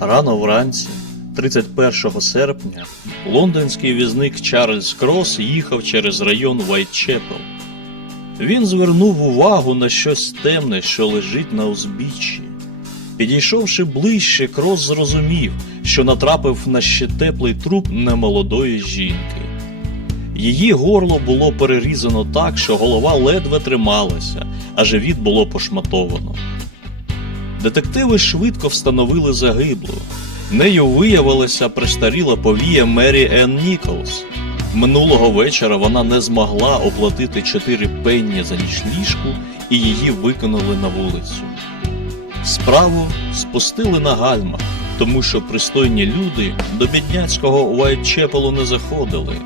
Рано вранці, 31 серпня, лондонський візник Чарльз Крос їхав через район Вайтчепел. Він звернув увагу на щось темне, що лежить на узбіччі. Підійшовши ближче, Крос зрозумів, що натрапив на ще теплий труп немолодої жінки. Її горло було перерізано так, що голова ледве трималася, а живіт було пошматовано. Детективи швидко встановили загиблу. Нею виявилася престаріла повія Мері Енн Ніколс. Минулого вечора вона не змогла оплатити 4 пенні за нічліжку і її викинули на вулицю. Справу спустили на гальмах, тому що пристойні люди до бідняцького Уайтчепелу не заходили.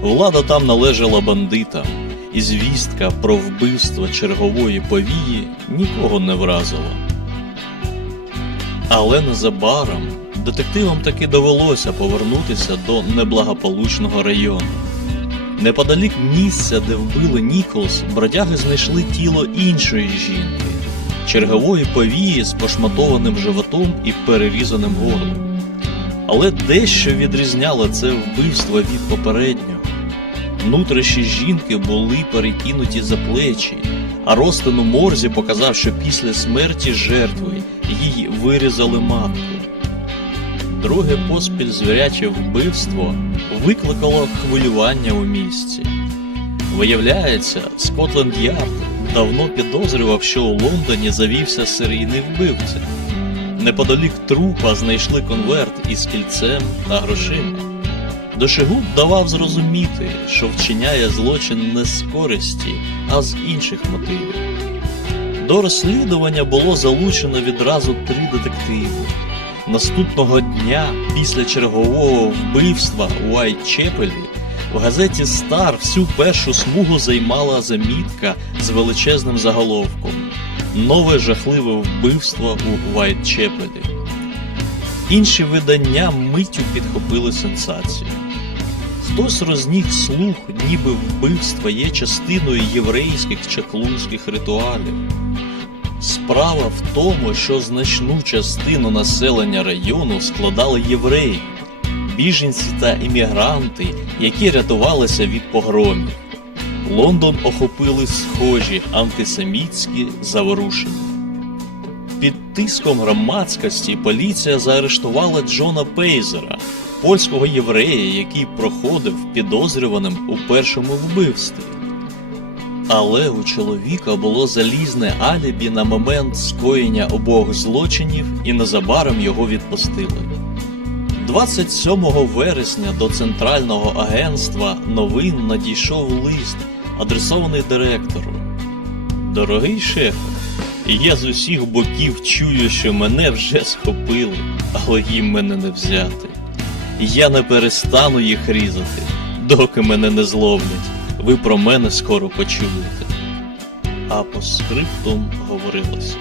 Влада там належала бандитам, і звістка про вбивство чергової повії нікого не вразила. Але незабаром детективам таки довелося повернутися до неблагополучного району. Неподалік місця, де вбили Ніколс, бродяги знайшли тіло іншої жінки, чергової повії з пошматованим животом і перерізаним горлом. Але дещо відрізняло це вбивство від попереднього. Нутрощі жінки були перекинуті за плечі, а розтин у морзі показав, що після смерті жертви їй вирізали матку. Друге поспіль звіряче вбивство викликало хвилювання у місті. Виявляється, Скотленд Ярд давно підозрював, що у Лондоні завівся серійний вбивця. Неподалік трупа знайшли конверт із кільцем та грошима. Дошегуб давав зрозуміти, що вчиняє злочин не з користі, а з інших мотивів. До розслідування було залучено відразу три детективи. Наступного дня, після чергового вбивства у Уайтчепелі, в газеті Стар всю першу смугу займала замітка з величезним заголовком Нове жахливе вбивство у Уайтчепелі. Інші видання миттю підхопили сенсацію. Хтось розніг слух, ніби вбивство є частиною єврейських чаклунських ритуалів. Справа в тому, що значну частину населення району складали євреї, біженці та іммігранти, які рятувалися від погромів. Лондон охопили схожі антисемітські заворушення. Під тиском громадськості поліція заарештувала Джона Пейзера, польського єврея, який проходив підозрюваним у першому вбивстві. Але у чоловіка було залізне алібі на момент скоєння обох злочинів, і незабаром його відпустили. 27 вересня до Центрального агентства новин надійшов лист, адресований директору. Дорогий шефе, я з усіх боків чую, що мене вже схопили, але їм мене не взяти. Я не перестану їх різати, доки мене не зловлять. Ви про мене скоро почуєте. А по скриптум говорилося: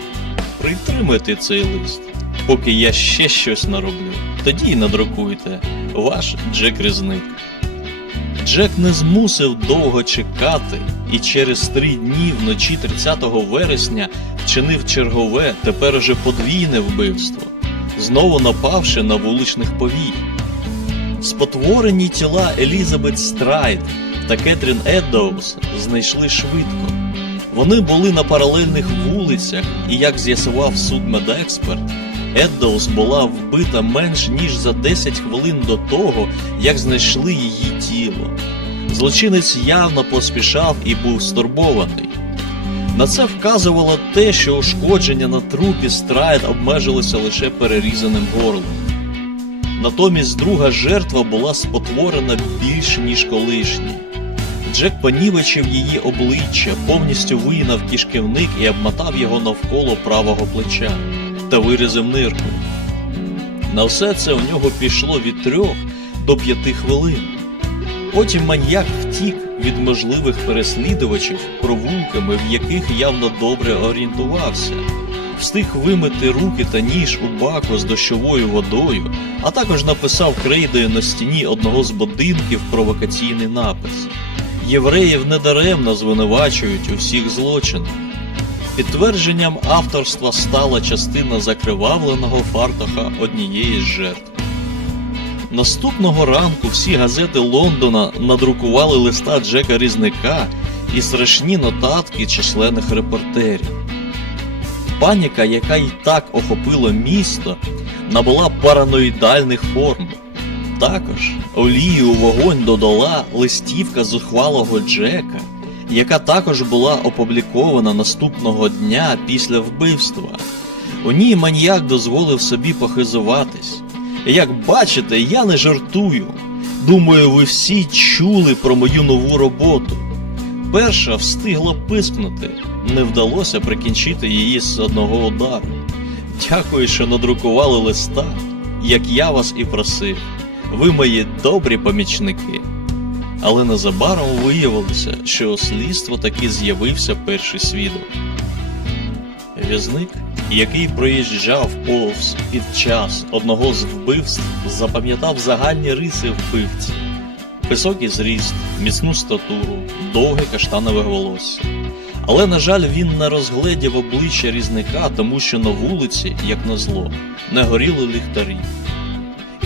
притримайте цей лист, поки я ще щось нароблю. Тоді й надрукуйте ваш Джек Різник. Джек не змусив довго чекати і через три дні вночі 30 вересня вчинив чергове, тепер уже подвійне вбивство, знову напавши на вуличних повій. Спотворені тіла Елізабет Страйт та Кетрін Еддоус знайшли швидко. Вони були на паралельних вулицях, і як з'ясував судмедексперт, Еддоус була вбита менш ніж за 10 хвилин до того, як знайшли її тіло. Злочинець явно поспішав і був стурбований. На це вказувало те, що ушкодження на трупі Страйт обмежилося лише перерізаним горлом. Натомість друга жертва була спотворена більш ніж колишній. Джек понівечив її обличчя, повністю виїнав кишківник і обмотав його навколо правого плеча та вирізав нирку. На все це у нього пішло від трьох до п'яти хвилин. Потім маньяк втік від можливих переслідувачів провулками, в яких явно добре орієнтувався, встиг вимити руки та ніж у баку з дощовою водою, а також написав крейдою на стіні одного з будинків провокаційний напис. Євреїв недаремно звинувачують у всіх злочинах. Підтвердженням авторства стала частина закривавленого фартуха однієї з жертв. Наступного ранку всі газети Лондона надрукували листа Джека Різника і страшні нотатки численних репортерів. Паніка, яка й так охопила місто, набула параноїдальних форм. Також олію вогонь додала листівка зухвалого Джека, яка також була опублікована наступного дня після вбивства. У ній маньяк дозволив собі похизуватись. Як бачите, я не жартую. Думаю, ви всі чули про мою нову роботу. Перша встигла пискнути, не вдалося прикінчити її з одного удару. Дякую, що надрукували листа, як я вас і просив. Ви мої добрі помічники. Але незабаром виявилося, що у слідство таки з'явився перший свідок. В'язник, який проїжджав повз під час одного з вбивств, запам'ятав загальні риси вбивці. Високий зріст, міцну статуру, довге каштанове волосся. Але, на жаль, він не розгледів обличчя різника, тому що на вулиці, як назло, не горіли ліхтарі.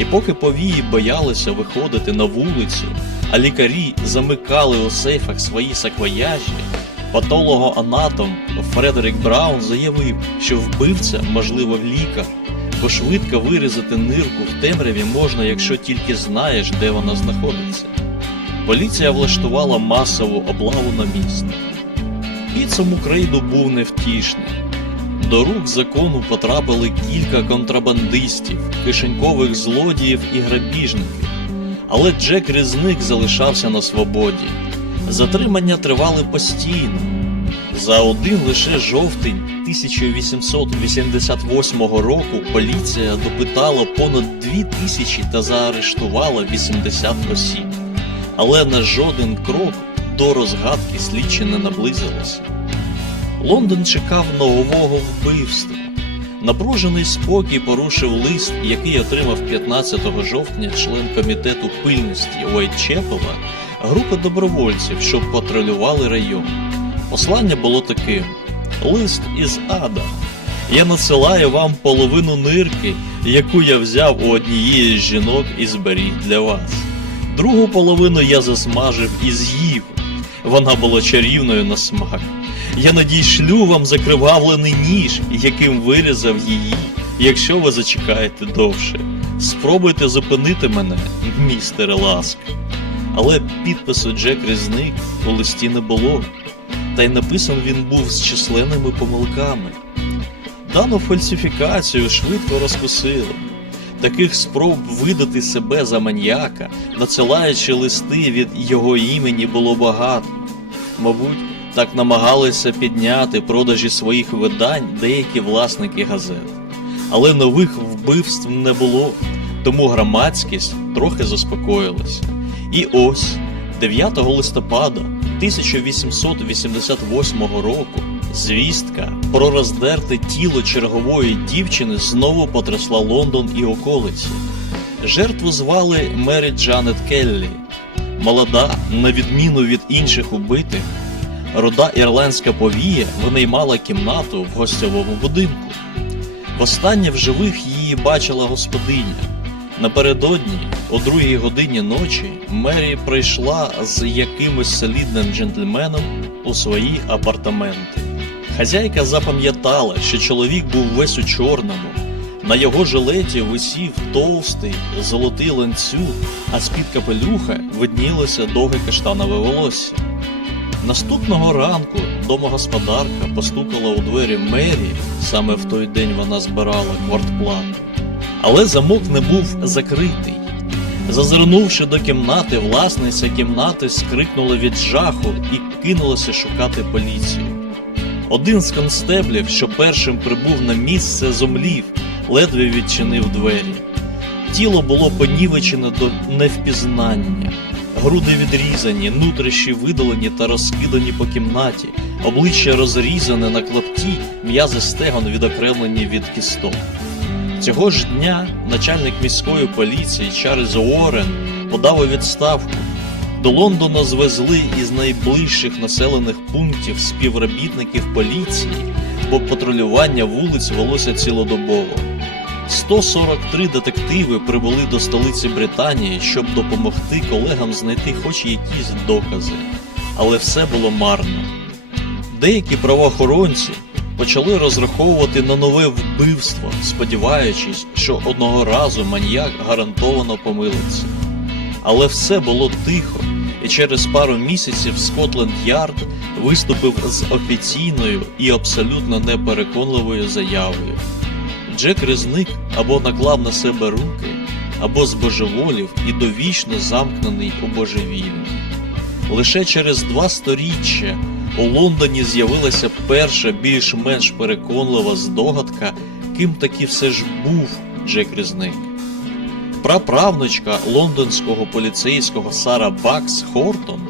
І поки повії боялися виходити на вулицю, а лікарі замикали у сейфах свої саквояжі, патологоанатом Фредерік Браун заявив, що вбивця, можливо, в лікар, бо швидко вирізати нирку в темряві можна, якщо тільки знаєш, де вона знаходиться. Поліція влаштувала масову облаву на місто. Підсумок рейду був невтішний. До рук закону потрапили кілька контрабандистів, кишенькових злодіїв і грабіжників. Але Джек Різник залишався на свободі. Затримання тривали постійно. За один лише жовтень 1888 року поліція допитала понад 2 тисячі та заарештувала 80 осіб. Але на жоден крок до розгадки слідчі не наблизилися. Лондон чекав нового вбивства. Напружений спокій порушив лист, який отримав 15 жовтня член комітету пильності Уайтчепела групи добровольців, що патрулювали район. Послання було таким: лист із ада. Я надсилаю вам половину нирки, яку я взяв у однієї з жінок і зберіг для вас. Другу половину я засмажив і з'їв. Вона була чарівною на смак. Я надійшлю вам закривавлений ніж, яким вирізав її, якщо ви зачекаєте довше. Спробуйте зупинити мене, містере Ласк. Але підпису Джек Різник у листі не було, та й написан він був з численними помилками. Дану фальсифікацію швидко розкусили. Таких спроб видати себе за маньяка, надсилаючи листи від його імені, було багато. Мабуть, так намагалися підняти продажі своїх видань деякі власники газет. Але нових вбивств не було, тому громадськість трохи заспокоїлася. І ось 9 листопада 1888 року звістка про роздерте тіло чергової дівчини знову потрясла Лондон і околиці. Жертву звали Мері Джанет Келлі. Молода, на відміну від інших убитих, рода ірландська повія винаймала кімнату в гостьовому будинку. Востаннє в живих її бачила господиня. Напередодні, о другій годині ночі, Мері прийшла з якимось солідним джентльменом у свої апартаменти. Хазяйка запам'ятала, що чоловік був весь у чорному. На його жилеті висів товстий золотий ланцюг, а з-під капелюха виднілося довге каштанове волосся. Наступного ранку домогосподарка постукала у двері Мері, саме в той день вона збирала квартплату. Але замок не був закритий. Зазирнувши до кімнати, власниця кімнати скрикнула від жаху і кинулася шукати поліцію. Один з констеблів, що першим прибув на місце, зомлів, ледве відчинив двері. Тіло було понівечене до невпізнання. Груди відрізані, нутрищі видалені та розкидані по кімнаті, обличчя розрізане на клапті, м'язи стегон відокремлені від кісток. Цього ж дня начальник міської поліції Чарльз Уоррен подав у відставку. До Лондона звезли із найближчих населених пунктів співробітників поліції, бо патрулювання вулиць велося цілодобово. 143 детективи прибули до столиці Британії, щоб допомогти колегам знайти хоч якісь докази, але все було марно. Деякі правоохоронці почали розраховувати на нове вбивство, сподіваючись, що одного разу маньяк гарантовано помилиться. Але все було тихо, і через пару місяців Скотленд Ярд виступив з офіційною і абсолютно непереконливою заявою. Джек Різник або наклав на себе руки, або збожеволів і довічно замкнений у божевільні. Лише через два сторіччя у Лондоні з'явилася перша більш-менш переконлива здогадка, ким таки все ж був Джек Різник. Праправнучка лондонського поліцейського Сара Бакс Хортон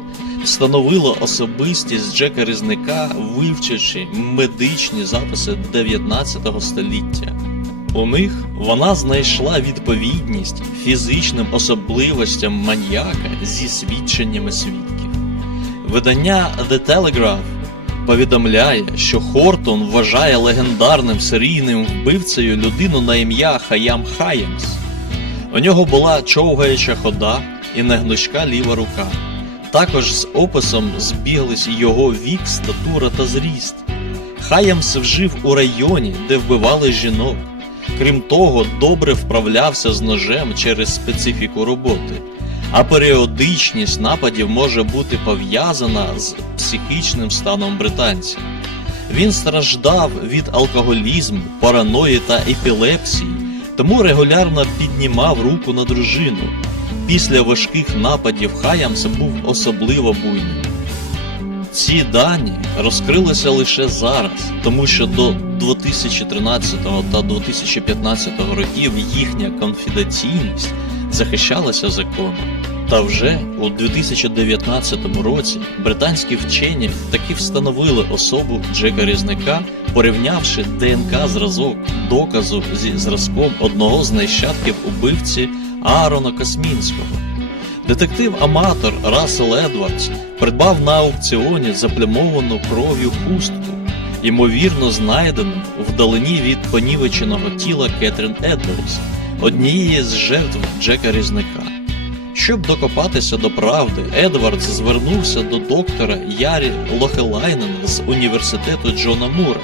встановила особистість Джека Різника, вивчивши медичні записи 19 століття. У них вона знайшла відповідність фізичним особливостям маньяка зі свідченнями свідків. Видання The Telegraph повідомляє, що Хортон вважає легендарним серійним вбивцею людину на ім'я Хаям Хаємс. У нього була човгаюча хода і негнучка ліва рука. Також з описом збіглись його вік, статура та зріст. Хаємс вжив у районі, де вбивали жінок. Крім того, добре вправлявся з ножем через специфіку роботи, а періодичність нападів може бути пов'язана з психічним станом британця. Він страждав від алкоголізму, параної та епілепсії, тому регулярно піднімав руку на дружину. Після важких нападів Хаямс був особливо буйним. Ці дані розкрилися лише зараз, тому що до 2013 та 2015 років їхня конфіденційність захищалася законом. Та вже у 2019 році британські вчені таки встановили особу Джека Різника, порівнявши ДНК зразок доказу зі зразком одного з нащадків убивці Аарона Космінського. Детектив-аматор Рассел Едвардс придбав на аукціоні заплямовану кров'ю хустку, ймовірно знайдену вдалині від понівеченого тіла Кетрін Едвардс, однієї з жертв Джека Різника. Щоб докопатися до правди, Едвардс звернувся до доктора Ярі Лохелайнена з університету Джона Мура.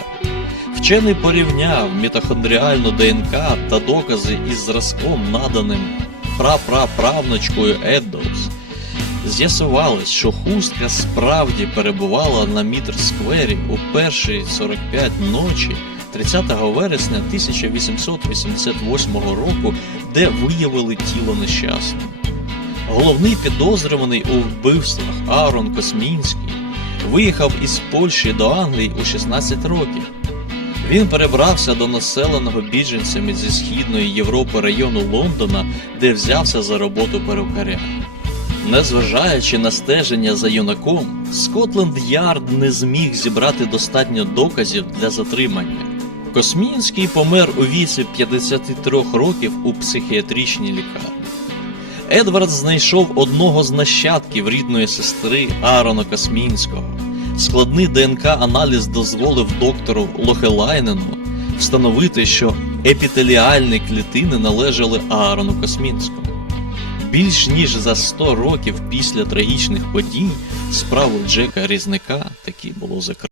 Вчений порівняв мітохондріальну ДНК та докази із зразком, наданим прапраправнучкою Еддоус. З'ясувалось, що хустка справді перебувала на Мітр-сквері у перші 45 ночі 30 вересня 1888 року, де виявили тіло нещасного. Головний підозрюваний у вбивствах Аарон Космінський виїхав із Польщі до Англії у 16 років. Він перебрався до населеного біженцями зі східної Європи району Лондона, де взявся за роботу перукаря. Незважаючи на стеження за юнаком, Скотленд Ярд не зміг зібрати достатньо доказів для затримання. Космінський помер у віці 53 років у психіатричній лікарні. Едвард знайшов одного з нащадків рідної сестри Аарона Космінського. Складний ДНК-аналіз дозволив доктору Лохелайнену встановити, що епітеліальні клітини належали Аарону Космінському. Більш ніж за 100 років після трагічних подій справу Джека Різника таки було закрито.